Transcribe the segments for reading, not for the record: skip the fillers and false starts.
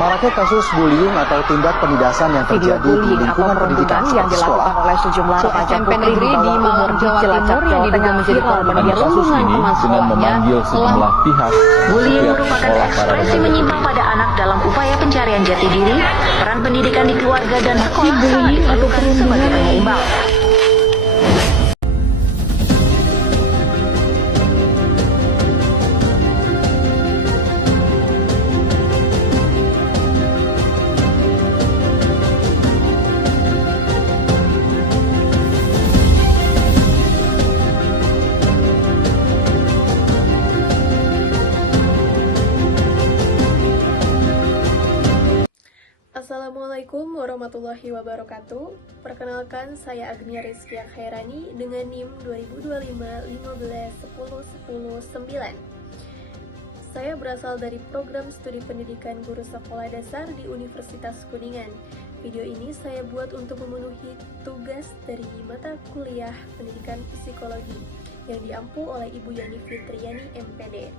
Maraknya kasus bullying atau tindak penindasan yang terjadi di lingkungan pendidikan yang dilakukan oleh sejumlah remaja putri di Malang, Jawa Timur yang diduga menjadi korban perundungan teman sekolahnya sejumlah pihak. Bullying merupakan ekspresi menyimpang pada anak dalam upaya pencarian jati diri, peran pendidikan di keluarga dan sekolah sangat diperlukan sebagai penyeimbang. Assalamualaikum warahmatullahi wabarakatuh. Perkenalkan, saya Agnia Rizkia Khairani dengan NIM 2025-15-10-10-9. Saya berasal dari program studi pendidikan guru sekolah dasar di Universitas Kuningan. Video ini saya buat untuk memenuhi tugas dari mata kuliah pendidikan psikologi yang diampu oleh Ibu Yani Fitriani MPD.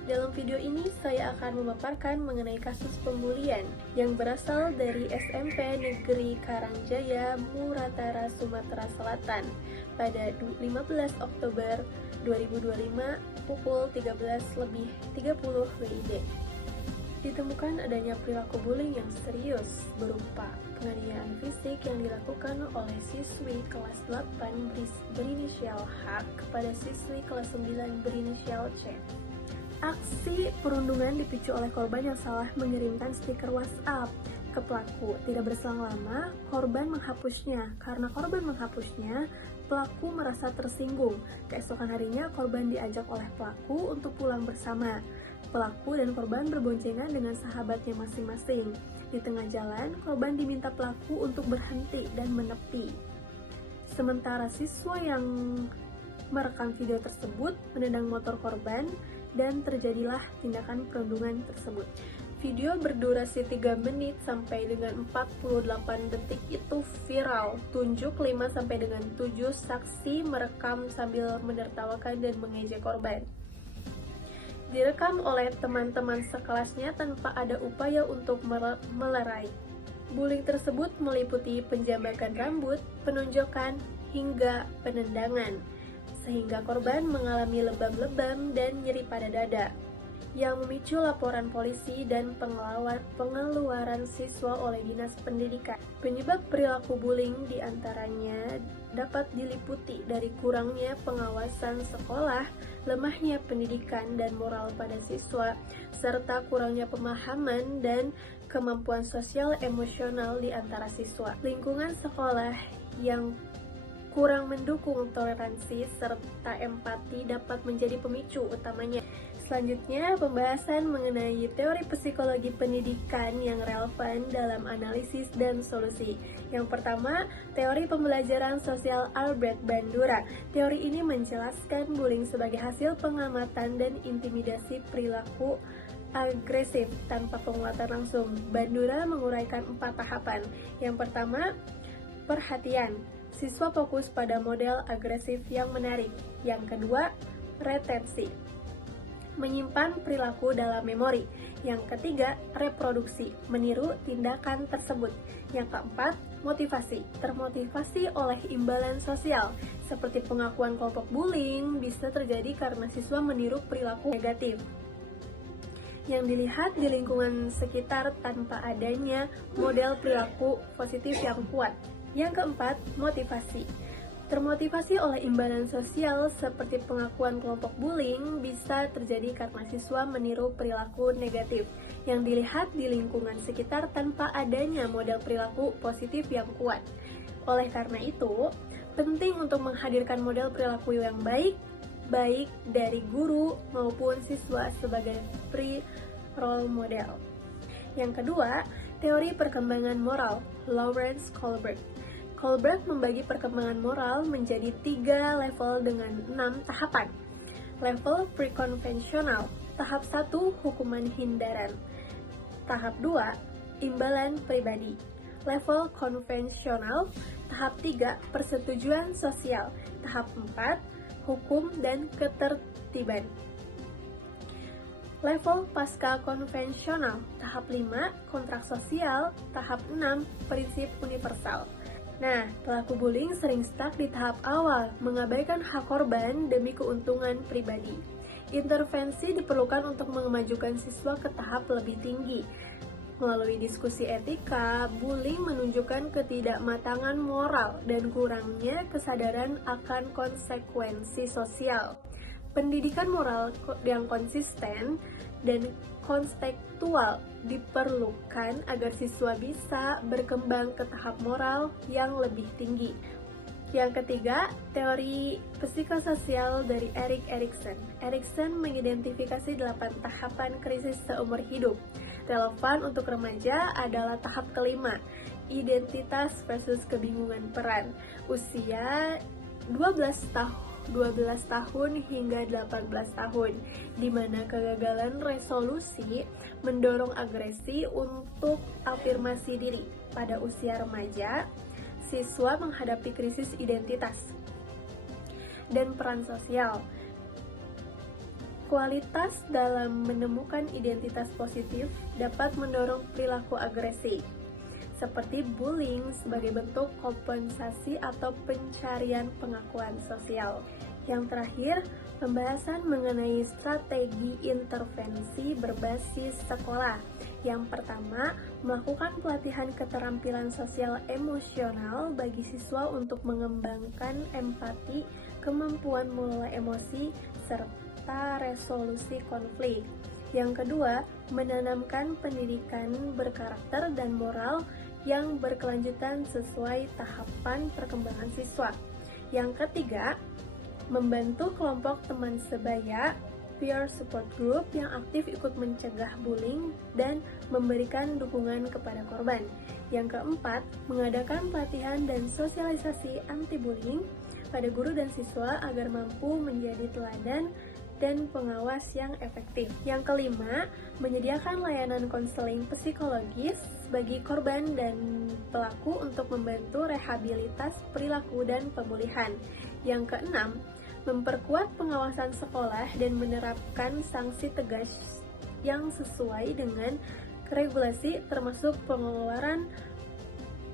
Dalam video ini saya akan memaparkan mengenai kasus pembulian yang berasal dari SMP Negeri Karangjaya, Muratara, Sumatera Selatan pada 15 Oktober 2025 pukul 13.30 WIB. Ditemukan adanya perilaku bullying yang serius berupa penganiayaan fisik yang dilakukan oleh siswi kelas 8 berinisial H kepada siswi kelas 9 berinisial C. Aksi perundungan dipicu oleh korban yang salah mengirimkan stiker WhatsApp ke pelaku. Tidak berselang lama, korban menghapusnya. Karena korban menghapusnya, pelaku merasa tersinggung. Keesokan harinya, korban diajak oleh pelaku untuk pulang bersama. Pelaku dan korban berboncengan dengan sahabatnya masing-masing. Di tengah jalan, korban diminta pelaku untuk berhenti dan menepi. Sementara siswa yang merekam video tersebut menendang motor korban, dan terjadilah tindakan perundungan tersebut. Video berdurasi 3 menit sampai dengan 48 detik itu viral. Tunjuk 5 sampai dengan 7 saksi merekam sambil menertawakan dan mengejek korban. Direkam oleh teman-teman sekelasnya tanpa ada upaya untuk melerai. Bullying tersebut meliputi penjambakan rambut, penonjokan, hingga penendangan, sehingga korban mengalami lebam-lebam dan nyeri pada dada, yang memicu laporan polisi dan pengeluaran siswa oleh Dinas Pendidikan. Penyebab perilaku bullying diantaranya dapat diliputi dari kurangnya pengawasan sekolah, lemahnya pendidikan dan moral pada siswa, serta kurangnya pemahaman dan kemampuan sosial emosional di antara siswa. Lingkungan sekolah yang kurang mendukung toleransi serta empati dapat menjadi pemicu utamanya. Selanjutnya, pembahasan mengenai teori psikologi pendidikan yang relevan dalam analisis dan solusi. Yang pertama, teori pembelajaran sosial Albert Bandura. Teori ini menjelaskan bullying sebagai hasil pengamatan dan intimidasi perilaku agresif tanpa penguatan langsung. Bandura menguraikan 4 tahapan. Yang pertama, perhatian. Siswa fokus pada model agresif yang menarik. Yang kedua, retensi. Menyimpan perilaku dalam memori. Yang ketiga, reproduksi. Meniru tindakan tersebut. Yang keempat, motivasi. Termotivasi oleh imbalan sosial. Seperti pengakuan kelompok bullying bisa terjadi karena siswa meniru perilaku negatif yang dilihat di lingkungan sekitar tanpa adanya model perilaku positif yang kuat. Yang keempat, motivasi. Termotivasi oleh imbalan sosial seperti pengakuan kelompok bullying bisa terjadi karena siswa meniru perilaku negatif yang dilihat di lingkungan sekitar tanpa adanya model perilaku positif yang kuat. Oleh karena itu, penting untuk menghadirkan model perilaku yang baik dari guru maupun siswa sebagai role model. Yang kedua, teori perkembangan moral, Lawrence Kohlberg. Kohlberg membagi perkembangan moral menjadi 3 level dengan 6 tahapan. Level prekonvensional, tahap 1 hukuman hindaran, tahap 2 imbalan pribadi, level konvensional, tahap 3 persetujuan sosial, tahap 4 hukum dan ketertiban. Level pasca konvensional, tahap 5, kontrak sosial, tahap 6, prinsip universal. Nah, pelaku bullying sering stuck di tahap awal, mengabaikan hak korban demi keuntungan pribadi. Intervensi diperlukan untuk memajukan siswa ke tahap lebih tinggi. Melalui diskusi etika, bullying menunjukkan ketidakmatangan moral dan kurangnya kesadaran akan konsekuensi sosial. Pendidikan moral yang konsisten dan kontekstual diperlukan agar siswa bisa berkembang ke tahap moral yang lebih tinggi. Yang ketiga, teori psikososial dari Erik Erikson. Erikson mengidentifikasi 8 tahapan krisis seumur hidup. Relevan untuk remaja adalah tahap kelima, identitas versus kebingungan peran. Usia 12 tahun hingga 18 tahun, di mana kegagalan resolusi mendorong agresi untuk afirmasi diri. Pada usia remaja, siswa menghadapi krisis identitas dan peran sosial. Kualitas dalam menemukan identitas positif dapat mendorong perilaku agresi, seperti bullying sebagai bentuk kompensasi atau pencarian pengakuan sosial. Yang terakhir, pembahasan mengenai strategi intervensi berbasis sekolah. Yang pertama, melakukan pelatihan keterampilan sosial emosional bagi siswa untuk mengembangkan empati, kemampuan mengelola emosi, serta resolusi konflik. Yang kedua, menanamkan pendidikan berkarakter dan moral yang berkelanjutan sesuai tahapan perkembangan siswa. Yang ketiga, membantu kelompok teman sebaya, peer support group yang aktif ikut mencegah bullying dan memberikan dukungan kepada korban. Yang keempat, mengadakan pelatihan dan sosialisasi anti-bullying pada guru dan siswa agar mampu menjadi teladan dan pengawas yang efektif. Yang kelima, menyediakan layanan konseling psikologis bagi korban dan pelaku untuk membantu rehabilitas perilaku dan pemulihan. Yang keenam, memperkuat pengawasan sekolah dan menerapkan sanksi tegas yang sesuai dengan regulasi termasuk pengeluaran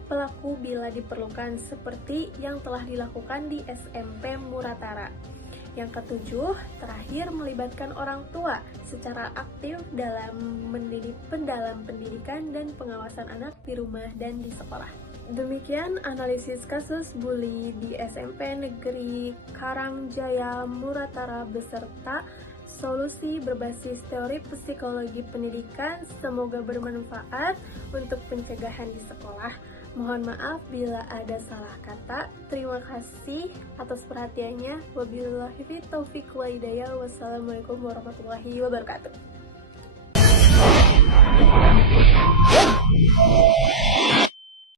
pelaku bila diperlukan seperti yang telah dilakukan di SMP Muratara. Yang ketujuh, terakhir melibatkan orang tua secara aktif dalam pendidikan dan pengawasan anak di rumah dan di sekolah. Demikian analisis kasus bully di SMP Negeri Karangjaya Muratara beserta solusi berbasis teori psikologi pendidikan. Semoga bermanfaat untuk pencegahan di sekolah. Mohon maaf bila ada salah kata. Terima kasih atas perhatiannya. Wabillahi taufiq wal hidayah. Wassalamualaikum warahmatullahi wabarakatuh.